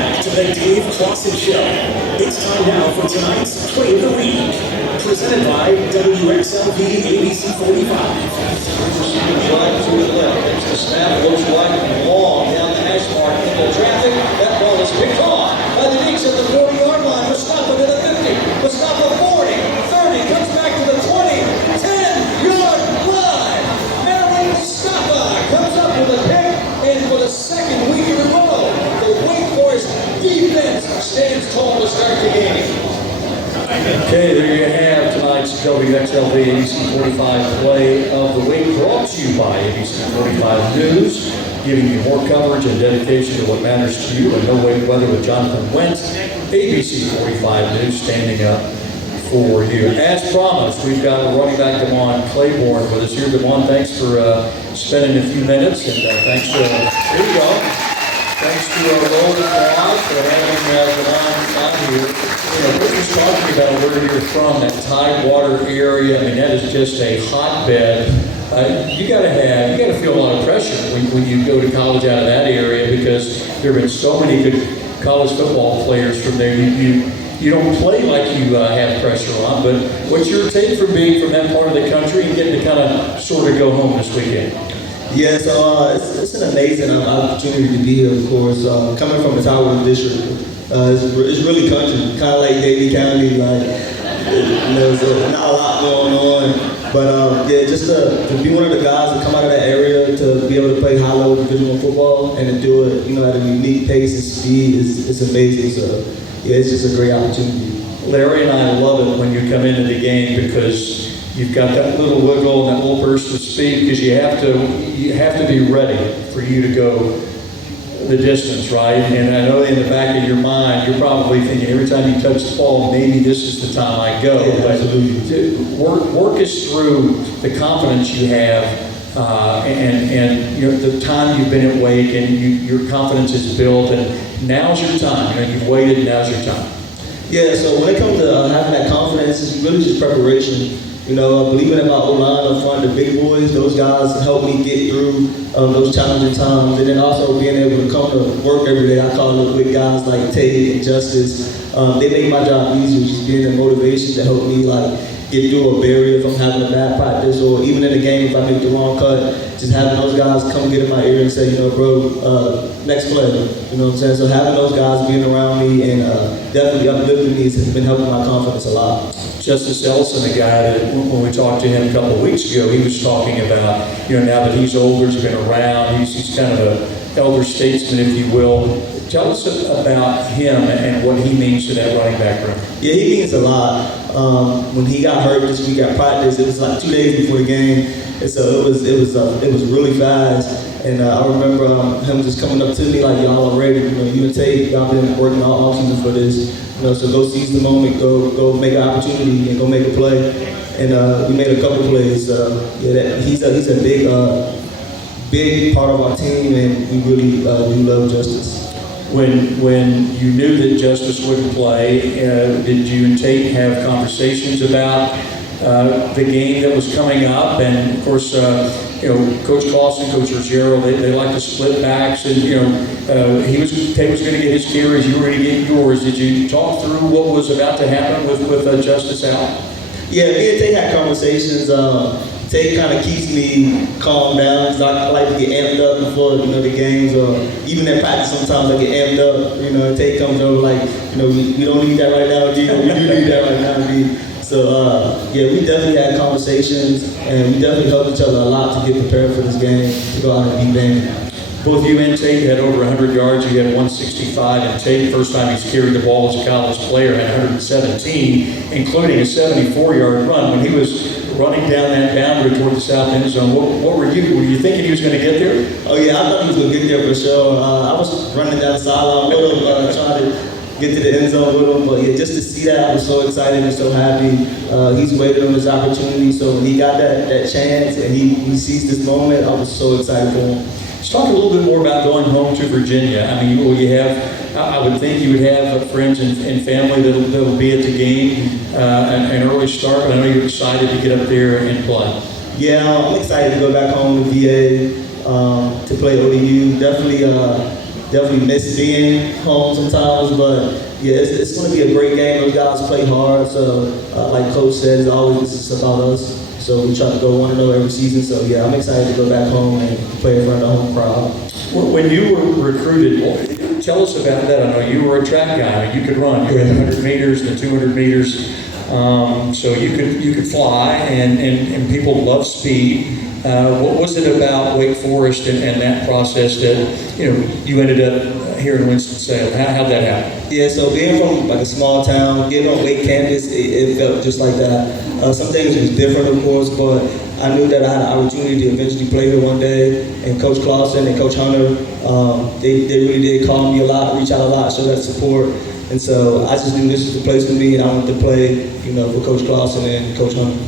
back to the Lawson Show. It's time now for tonight's Play of the Week, presented by WXLV ABC 45. Right to the left. It's the snap, looks like long down the hash mark into traffic. That ball is picked off by the Knicks at the 40-yard line. Mustafa to the 50. Mustafa 40, 30, comes back to the 20, 10-yard line. Marilyn Mustafa comes up with a pick, and for the second week in a row, the Wake Forest defense stands tall to start the game. Okay, there you have tonight's WXLV ABC 45 Play of the Week, brought to you by ABC 45 News, giving you more coverage and dedication to what matters to you, and no wait weather with Jonathan Wentz. ABC 45 News standing up for you. As promised, we've got running back DEMOND Claiborne with us here. DEMOND, thanks for spending a few minutes, and thanks to, here you go. Thanks to Lawson for having DEMOND on here. You know, we're just talking about where you're from, that Tidewater area. I mean, that is just a hotbed. You got to feel a lot of pressure when you go to college out of that area, because there have been so many good college football players from there. You don't play like you have pressure on, but what's your take from being from that part of the country and getting to kind of sort of go home this weekend? Yeah, so it's an amazing opportunity to be here, of course. Coming from the Tidewater district, it's really country, kind of like Davie County, like, there's not a lot going on. But yeah, just to be one of the guys to come out of that area, to be able to play high-level Division I football and to do it, at a unique pace and speed is amazing. So yeah, it's just a great opportunity. Larry and I love it when you come into the game, because you've got that little wiggle and that little burst of speed, because you have to be ready for you to go the distance, right? And I know in the back of your mind, you're probably thinking every time you touch the ball, maybe this is the time I go. Yeah, absolutely. Work us through the confidence you have, and the time you've been at Wake, and your confidence is built, and now's your time. You've waited, now's your time. Yeah, so when it comes to having that confidence, it's really just preparation. Believing in my O-line up front, the big boys, those guys help me get through those challenging times. And then also being able to come to work every day. I call it with guys like Tate and Justice. They make my job easier, just being the motivation to help me get through a barrier if I'm having a bad practice, or even in the game if I make the wrong cut, just having those guys come get in my ear and say, bro, next play. You know what I'm saying? So having those guys being around me and definitely uplifting me has been helping my confidence a lot. Justice Lawson, the guy that when we talked to him a couple of weeks ago, he was talking about, now that he's older, he's been around, he's kind of an elder statesman, if you will. Tell us about him and what he means to that running back room. Yeah, he means a lot. When he got hurt this week at practice, it was like 2 days before the game, and so it was really fast. And I remember him just coming up to me like, y'all are ready. You and Tate, y'all been working all offseason for this. So go seize the moment, go make an opportunity, and go make a play. And we made a couple plays. He's a big part of our team, and we really do love Justice. When you knew that Justice wouldn't play, did you and Tate have conversations about the game that was coming up? And of course, Coach Lawson, Coach Ruggiero, they like to split backs, and Tate was going to get his carries, you were going to get yours. Did you talk through what was about to happen with Justice out? Yeah, me and Tate had conversations. Tate kind of keeps me calm down, because I like to get amped up before the games, or even in practice sometimes I get amped up. Tate comes over like, we don't need that right now, G. We do need that right now, G. So yeah, we definitely had conversations, and we definitely helped each other a lot to get prepared for this game, to go out and beat Bama. Both you and Tate had over 100 yards. You had 165, and Tate, first time he's carried the ball as a college player, had 117, including a 74-yard run. When he was running down that boundary toward the south end zone, what were you thinking he was going to get there? Oh yeah, I thought he was going to get there for sure. I was running down the sideline with him, trying to get to the end zone with him. But yeah, just to see that, I was so excited and so happy. He's waited on his opportunity, so when he got that chance and he sees this moment, I was so excited for him. Let's talk a little bit more about going home to Virginia. I mean, I would think you would have friends and family that'll be at the game, an early start, but I know you're excited to get up there and play. Yeah, I'm excited to go back home to VA, to play ODU. Definitely Definitely miss being home sometimes, but yeah, it's going to be a great game. Those guys play hard, so like Coach says, always this is about us. So we try to go 1-0 every season. So yeah, I'm excited to go back home and play in front of the home crowd. When you were recruited, tell us about that. I know you were a track guy. You could run. You had the 100 meters, the 200 meters. So you could fly, and people love speed. What was it about Wake Forest and that process that you ended up here in Winston-Salem? How'd that happen? Yeah, so being from like a small town, getting on Wake campus, it felt just like that. Some things was different, of course, but I knew that I had an opportunity to eventually play here one day. And Coach Lawson and Coach Hunter, they really did call me a lot, reach out a lot, show that support. And so I just knew this was the place for me, and I wanted to play, for Coach Lawson and Coach Hunter.